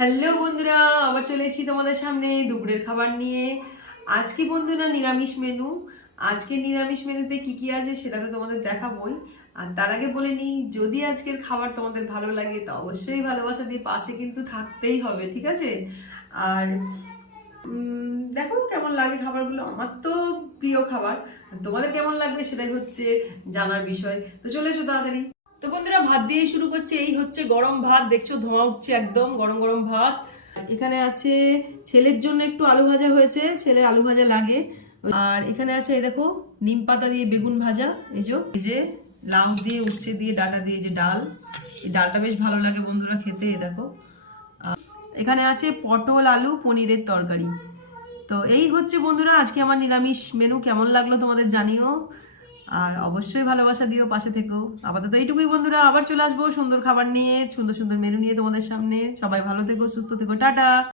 Hello বন্ধুরা, আবার চলে এসেছি তোমাদের সামনে দুপুরের খাবার নিয়ে। আজকে বন্ধুরা নিরামিষ মেনু। আজকে নিরামিষ মেনুতে কি কি আছে সেটা তো তোমাদের দেখাবোই। আর তার আগে বলে নিই, যদি আজকের খাবার তোমাদের ভালো লাগে তো অবশ্যই ভালোবাসা দিয়ে পাশে কিন্তু থাকতেই হবে, ঠিক আছে? আর দেখো কেমন লাগে খাবারগুলো। আমার তো প্রিয় খাবার, তোমাদের কেমন লাগবে সেটাই হচ্ছে জানার বিষয়। তো চলে এসো তাড়াতাড়ি। তো বন্ধুরা, ভাত দিয়ে শুরু করছে। এই হচ্ছে গরম ভাত, দেখছো ধোঁয়া উঠছে, একদম গরম গরম ভাত। এখানে আছে ছেলের জন্য একটু আলু ভাজা হয়েছে, ছেলে আলু ভাজা লাগে। আর এখানে আছে এই দেখো নিম পাতা দিয়ে বেগুন ভাজা, এই যে লাউ দিয়ে উচ্ছে দিয়ে ডাটা দিয়ে যে ডাল, এই ডালটা বেশ ভালো লাগে বন্ধুরা খেতে। এই দেখো এখানে আছে পটল আলু পনিরের তরকারি। তো এই হচ্ছে বন্ধুরা আজকে আমার নিরামিষ মেনু। কেমন লাগলো তোমাদের জানিও, আর অবশ্যই ভালোবাসা দিও, পাশে থেকো। আপাতত এইটুকুই বন্ধুরা, আবার চলে আসবো সুন্দর খাবার নিয়ে, সুন্দর সুন্দর মেনু নিয়ে তোমাদের সামনে। সবাই ভালো থেকো, সুস্থ থেকো, টাটা।